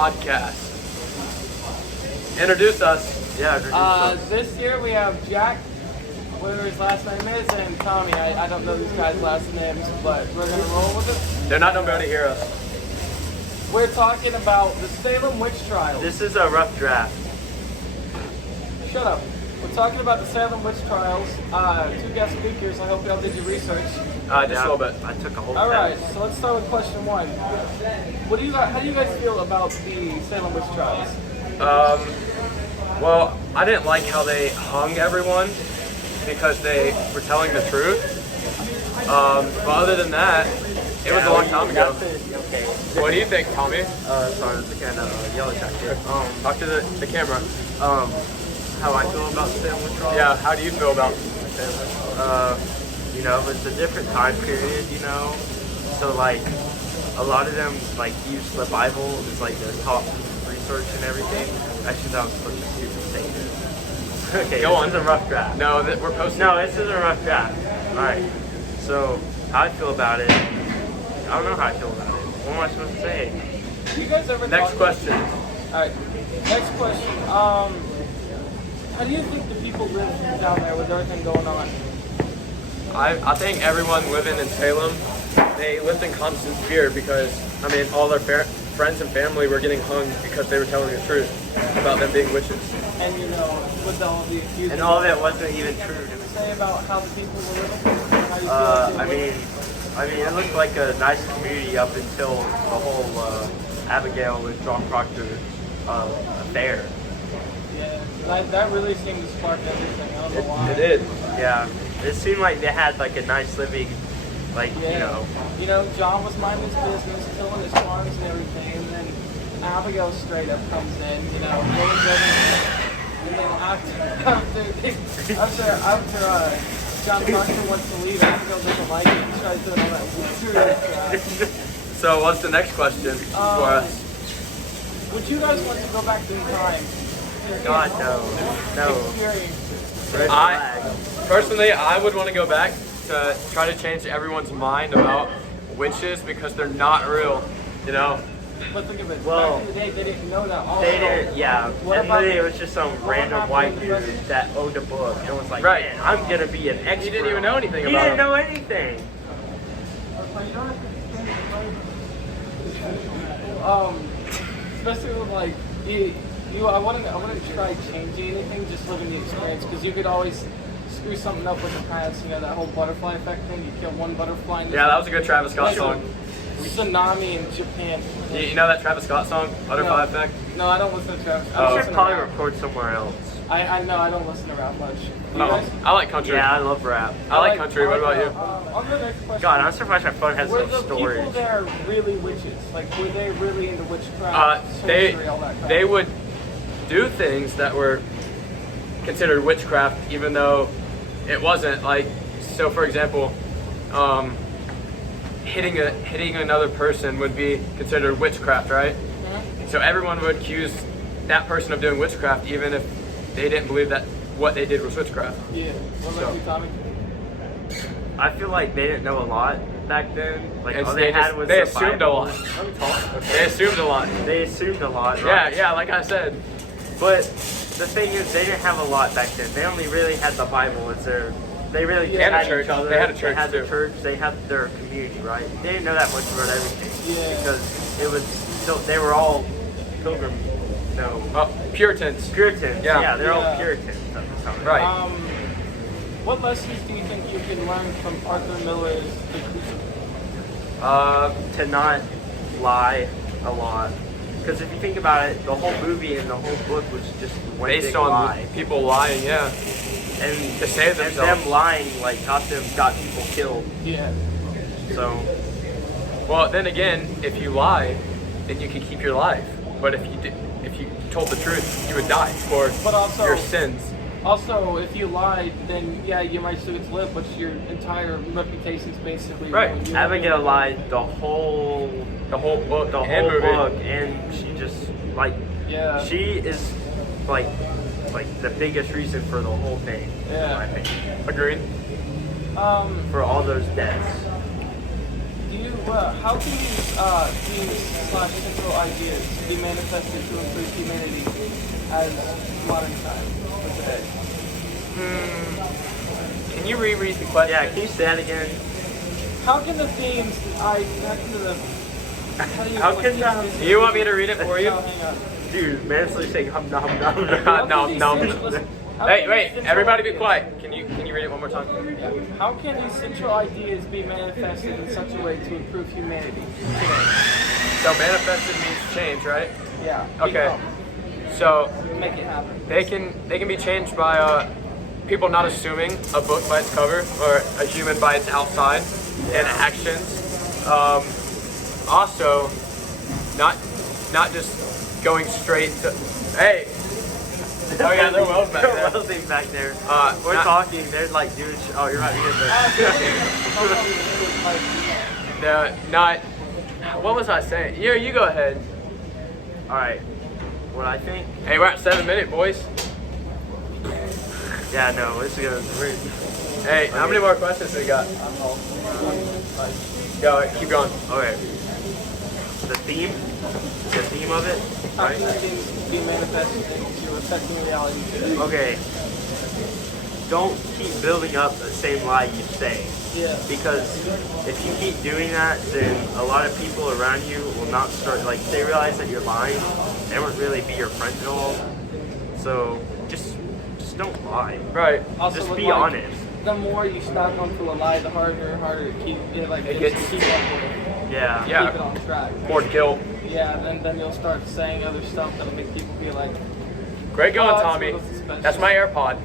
podcast. Introduce us. Yeah, introduce us. This year we have Jack, whatever his last name is, and Tommy. I don't know these guys' last names, but we're going to roll with it. They're not going to be able to hear us. We're talking about the Salem witch trials. This is a rough draft. Shut up. We're talking about the Salem witch trials. Two guest speakers. I hope y'all did your research. Just a little bit. I took a whole All right, test. so let's start with question one. How do you guys feel about the Salem witch trials? Well, I didn't like how they hung everyone because they were telling the truth. But other than that, it was a long time ago. Okay. What do you think, Tommy? Sorry, it's kind of yellow jacket. Talk to the camera. How I feel about Salem withdrawal? Yeah, how do you feel about It's a different time period, So like, a lot of them like use the Bible as like their top research and everything. Actually, that was such a stupid statement. Okay, Go on. This is a rough draft. No, that we're posting. No, this is a rough draft. Alright, so how I feel about it, I don't know how I feel about it. What am I supposed to say? You guys ever Next question. Alright, next question. How do you think the people live down there with everything going on? I think everyone living in Salem, they lived in constant fear because, all their friends and family were getting hung because they were telling the truth about them being witches. And with all the accusers. And all of it wasn't even true to me. Say about how the people were living? How you feel it looked like a nice community up until the whole Abigail and John Proctor affair. Yeah, that really seemed to spark everything. I don't know why. It did. Yeah, it seemed like they had like a nice living, John was minding his business, tilling his farms and everything, and then Abigail straight up comes in, and then after John Proctor wants to leave, Abigail doesn't like it. He tries doing all that weird crap. So what's the next question for us? Would you guys want to go back in time? God, no. Experience. Red flag. Personally, I would want to go back to try to change everyone's mind about witches because they're not real, But think of it. Well, back in the day, they didn't know that. Also, They didn't, yeah. What And about- literally it was just some random about white the dude rest- that owned a book and was like, Right. man, I'm gonna be an expert. He didn't even know anything He about didn't them. know anything. Especially with like I wouldn't try changing anything, just living the experience, because you could always screw something up with the past. That whole butterfly effect thing. You kill one butterfly. And Yeah, that was a good Travis Scott like song. Tsunami in Japan. You know that Travis Scott song, Butterfly No. Effect? No, I don't listen to Travis. Oh. I You listen should to probably rap. record somewhere else. I know I don't listen to rap much. You Oh, guys? I like country. Yeah, I love rap. I like country. What about you? On the next question. God, I'm surprised my phone has Were no the storage. people there really witches? Like, were they really into witchcraft, They sorcery, all that crap? they would do things that were considered witchcraft, even though it wasn't. Like, so for example, hitting another person would be considered witchcraft, right? Mhm. So everyone would accuse that person of doing witchcraft, even if they didn't believe that what they did was witchcraft. Yeah. What about So- you, Tommy? I feel like they didn't know a lot back then. Like And all they they had just- was they the assumed a Bible. lot. Let me talk. They assumed a lot. They assumed a lot. Yeah, Right? yeah, like I said. But the thing is, they didn't have a lot back then. They only really had the Bible as their. They really just And a had church. each other. They had a church, They had too. the church. They had their community, right? They didn't know that much about everything. Yeah. Because it was. So they were all pilgrim. No. Puritans. Puritans. Yeah. They're all Yeah. Puritans at the time. Right. What lessons do you think you can learn from Arthur Miller's The Crucible? To not lie a lot. Because if you think about it, the whole movie and the whole book was just one Based big on lie. people lying, yeah. And to save and themselves. them lying got people killed. Yeah. So Well, then again, if you lie, then you can keep your life. But if you told the truth, you would die for But also- your sins. Also, if you lied, then yeah, you might still get to live, but your entire reputation's basically Right. ruined. You Abigail know, lied the whole book, the and whole movie. book, and she just Yeah. she is like the biggest reason for the whole thing. Yeah. In my opinion. Agreed. For all those deaths. Do you Well, how can these themes/central ideas be manifested to improve humanity as modern time or today? Can you reread the question? Yeah, can you say that again? How can the themes, how do You want me to read it for you? Oh, hang on. Dude, man, it's like saying hum nom nom. How No, can these no. listen, how Hey, can wait! these central Everybody, be ideas- quiet. Can you read it one more time? Yeah. How can these central ideas be manifested in such a way to improve humanity today? So manifested means change, right? Yeah. Okay. So Make it happen. they can be changed by people not assuming a book by its cover or a human by its outside and actions. Also, not just going straight to hey. Oh yeah, they're wells back They're there. welding back there. We're not- talking. There's like, dude. Oh, you're right. You're good. Not. What was I saying? You go ahead. All right. What I think. Hey, we're at 7 minutes, boys. Yeah, no. This is gonna. Hey, how many more questions we got? Go, keep going. Okay. The theme of it. How can the themes be manifested into affecting reality today? Okay. Don't keep building up the same lie you say. Yeah. Because if you keep doing that, then a lot of people around you will not start, like, they realize that you're lying. They won't really be your friend at all. So just don't lie. Right. Also, Just with, be like, honest. The more you stop onto a lie, the harder to keep it, like, It just gets- to keep up with it. Yeah. Yeah. Keep it on track. More guilt. Yeah, then you'll start saying other stuff that'll make people be like, Great going, Oh, Tommy. that's special. That's my AirPod.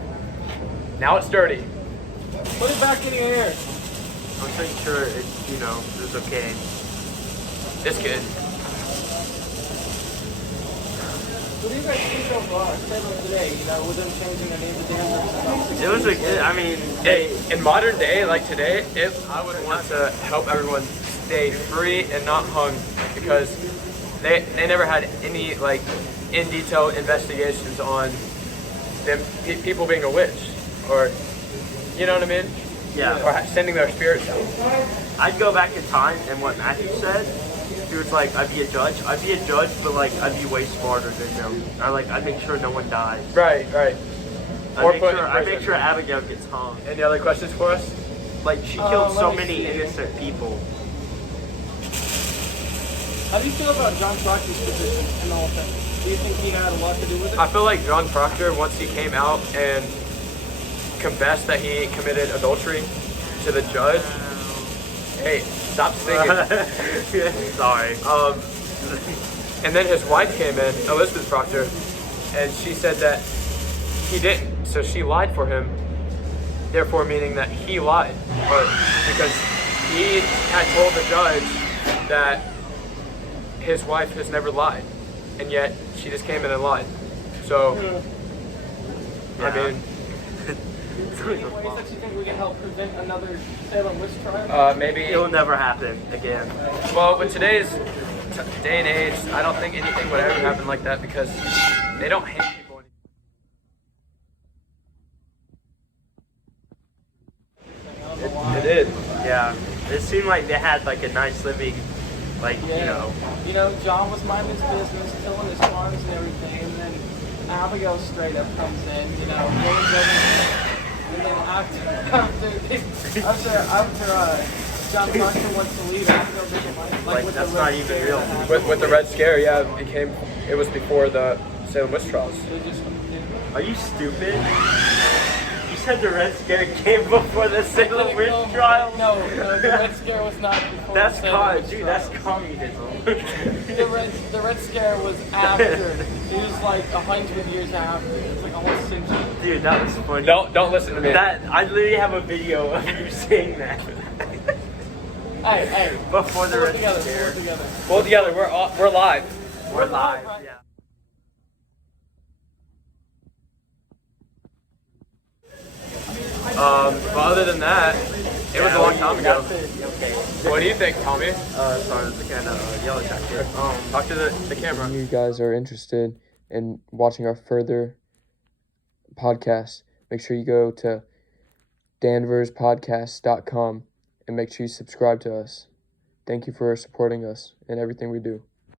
Now it's dirty. put it back in your ear. I'm pretty sure it's, it's okay. This kid. What do you guys think of Salem today? With them changing their name to Ddaners? It was a good, I mean, Hey, in modern day, like today, I would want to help everyone stay free and not hung because they never had any like in detail investigations on them people being a witch or you know what I mean? yeah. Or sending their spirits out. I'd go back in time and what Matthew said, he was like, I'd be a judge, but like, I'd be way smarter than them. I'd make sure no one dies. Right. Or put in I'd make prison. sure Abigail gets hung. Any other questions for us? Like, she killed so let me many see. innocent people. How do you feel about John Proctor's position in the whole thing? Do you think he had a lot to do with it? I feel like John Proctor, once he came out and confessed that he committed adultery to the judge. Hey, stop singing. Sorry. And then his wife came in, Elizabeth Proctor, and she said that he didn't. So she lied for him, therefore meaning that he lied. Or because he had told the judge that his wife has never lied. And yet she just came in and lied. So, I mean, Any ways that you think we can help prevent another Salem witch trial? maybe, It'll never happen again. well, with today's day and age, I don't think anything would ever happen like that because they don't hang people anymore. It did. Yeah. It seemed like they had like a nice living, like, John was minding his business, tilling his farms and everything, and then Abigail straight up comes in, rolling over, and then after John Proctor wants to leave, Abigail doesn't Like, with that's the not Red even Scare real. that happened. With the Red Scare, yeah, it was before the Salem witch trials. They just Are you stupid? You said the Red Scare came before the Salem witch trial? No, the Red Scare was not before That's the Salem witch dude, trials. that's communism. The Red Scare was after. It was like 100 years after. It's like a whole century. Dude, that was funny. Don't listen to me. I literally have a video of you saying that. Hey, Before the pull it Red together, Scare. pull it together. Pull it together. We're live. We're live. right. Yeah. But other than that, it was a long time ago. Okay. What do you think, Tommy? Sorry, the kind of yellow jacket. Talk to the camera. If you guys are interested in watching our further podcasts, make sure you go to danverspodcast.com and make sure you subscribe to us. Thank you for supporting us in everything we do.